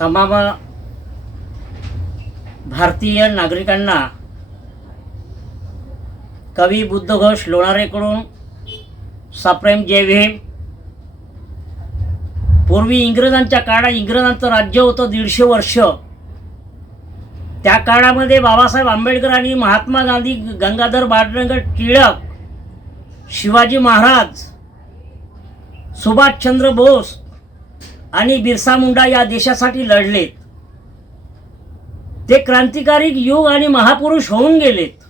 तमाम भारतीय नागरिकांना कवी बुद्धघोष लोणारेकडून सप्रेम जय भीम. पूर्वी इंग्रजांच्या काळात इंग्रजांचं राज्य होतं 150 वर्ष. त्या काळामध्ये बाबासाहेब आंबेडकरांनी, महात्मा गांधी, गंगाधर बाळगंगाधर टिळक, शिवाजी महाराज, सुभाषचंद्र बोस आणि बिरसा मुंडा या देशासाठी लढलेत. ते क्रांतिकारी युग आणि महापुरुष होऊन गेलेत.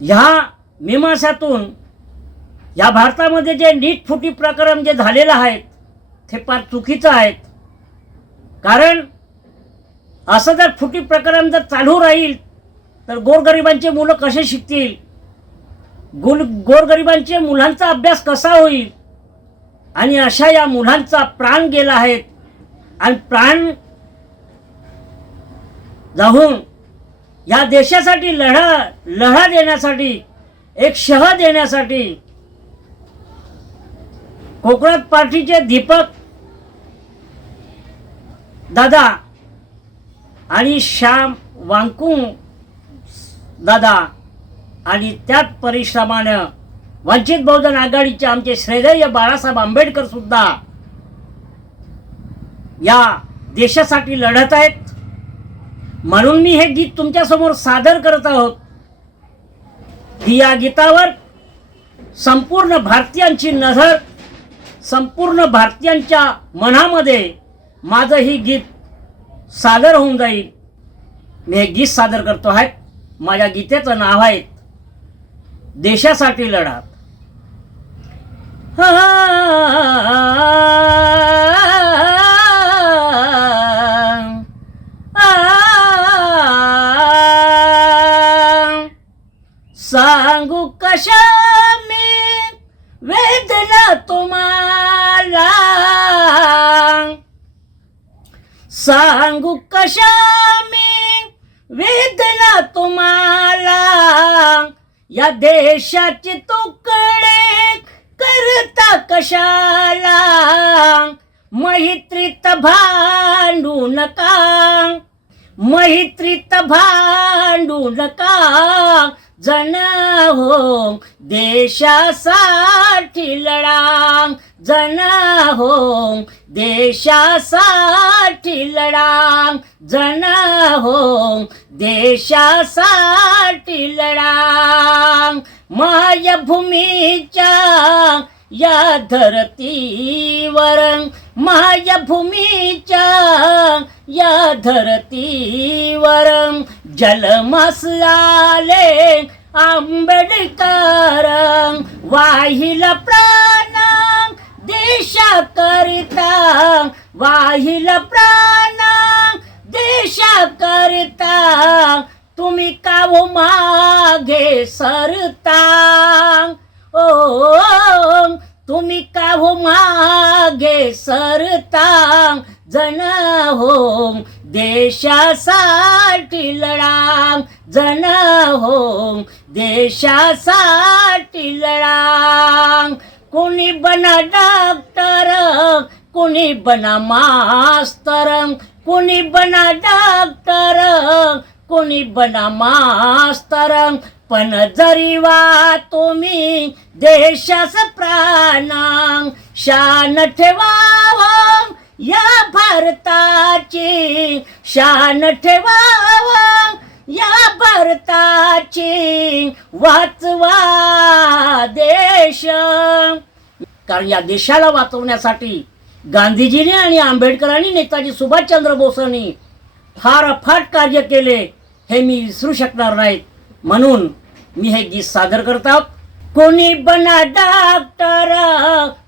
ह्या मीमांसातून या भारतामध्ये जे नीट फुटी प्रकरण जे झालेलं आहे ते फार चुकीचं आहे. कारण असं जर फुटी प्रकरण जर चालू राहील तर गोरगरिबांचे मुलं कसे शिकतील, गोरगरिबांचे मुलांचा अभ्यास कसा होईल. आणि अशा या मुलांचा प्राण गेला आहे. आणि प्राण जाऊन या देशासाठी लढा देण्यासाठी, एक शह देण्यासाठी कोकणात पार्टीचे दीपक दादा आणि श्याम वांकुंग दादा आणि त्याच परिश्रमानं वंचित बहुजन आघाडीचे आमचे श्रेय बाळासाहेब आंबेडकर सुद्धा या देशासाठी लढत आहेत. म्हणून मी हे गीत तुमच्यासमोर सादर करत आहोत की या गीतावर संपूर्ण भारतीयांची नजर, संपूर्ण भारतीयांच्या मनामध्ये माझं ही गीत सादर होऊन जाईल. मी हे गीत सादर करतो आहे. माझ्या गीतेचं नाव आहे देशासाठी लढा. सांगू कशा मी वेदना तुम्हाला, सांगू कशा मी वेदना तुम्हाला. या देशाचे तुकडे करता कशाला, मैत्रीत भांडू नका, मैत्रीत भांडू नका. जन हो देशासाठी लढा, जन हो देशासाठी लढा, जन हो देशासाठी लढा. मायभूमीच्या या धरतीवर, मायभूमीच्या या धरतीवर जन्मसले आंबेडकर. वाहिल प्राण देशाकरिता, वाहिल प्राण देशाकरिता. तुम्ही का हो मागे सरता, ओ तुम्ही का हो मागे सरता. जन हो देशासाठी लढा, जन हो देशासाठी लढा. कोणी बना डॉक्टर, कोणी बना मास्तर, कोणी बना डॉक्टर, कोणी बना मास्तर. पण जरी वा तुम्ही देशास प्राण, शान ठेवावं या भारताची, शान ठेवावं या भारताची. वाचवा देश. कारण या देशाला वाचवण्यासाठी गांधीजीने आणि आंबेडकरांनी, नेताजी सुभाषचंद्र बोसांनी फार अफाट कार्य केले, हे मी विसरू शकणार नाहीत. म्हणून मी हे गीत सादर करत आहोत. कोणी बना डॉक्टर,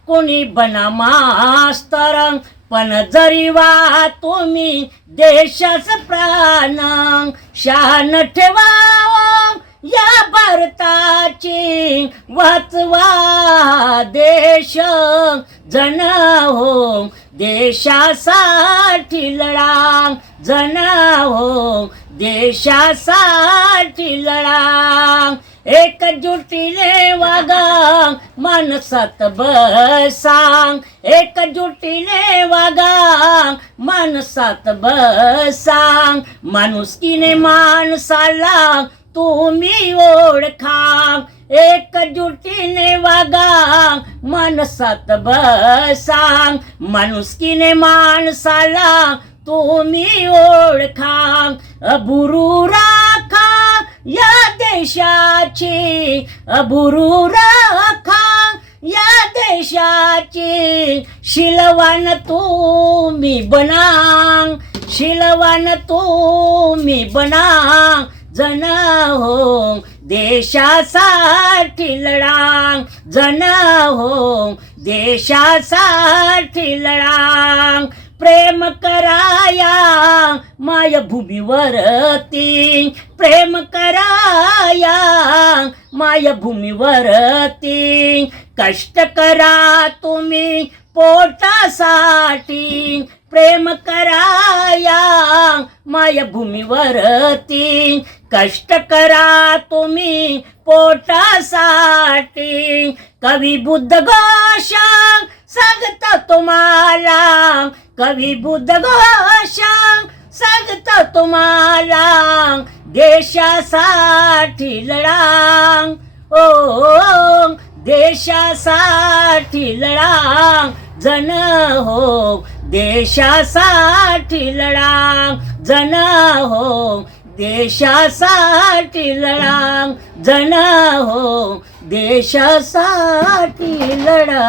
कोणी बना मास्तर, पण जरी वा तुम्ही देशाच प्राण, शान ठेवावं या भारताची. वाचवा देश. जन हो देशासाठी लढा, जन हो देशासाठी लढा. एकजुटीने वागा माणसात बसा, एकजुटीने वागा माणसात बसांग, माणुसकीने माणसाला तुम्ही ओळखा, एकजुटीने वागा, माणसात बसांग, माणुसकीने माणसाला तुम्ही ओळखा, अबुरू राखा या देशाची, अबुरू राखा या देशाची, शिलवान तुम्ही बना, शिलवान तुम्ही बना, जन हो देशासाठी लढा, जन हो देशासाठी लढा, प्रेम कराया मायभूमीवरती, प्रेम कराया मायभूमीवरती, कष्ट करा तुम्ही पोटासाठी, प्रेम कराया मायभूमीवरती, कष्ट करा तुम्ही पोटासाठी, कवी बुद्ध घोषा सांगता तुम्हाला, कवी बुद्ध घोषा सांगता तुम्हाला, देशासाठी लढा, ओ देशासाठी लढा, जन हो देशासाठी लढा, जन हो देशासाठी लढा, जन हो देशासाठी लढा.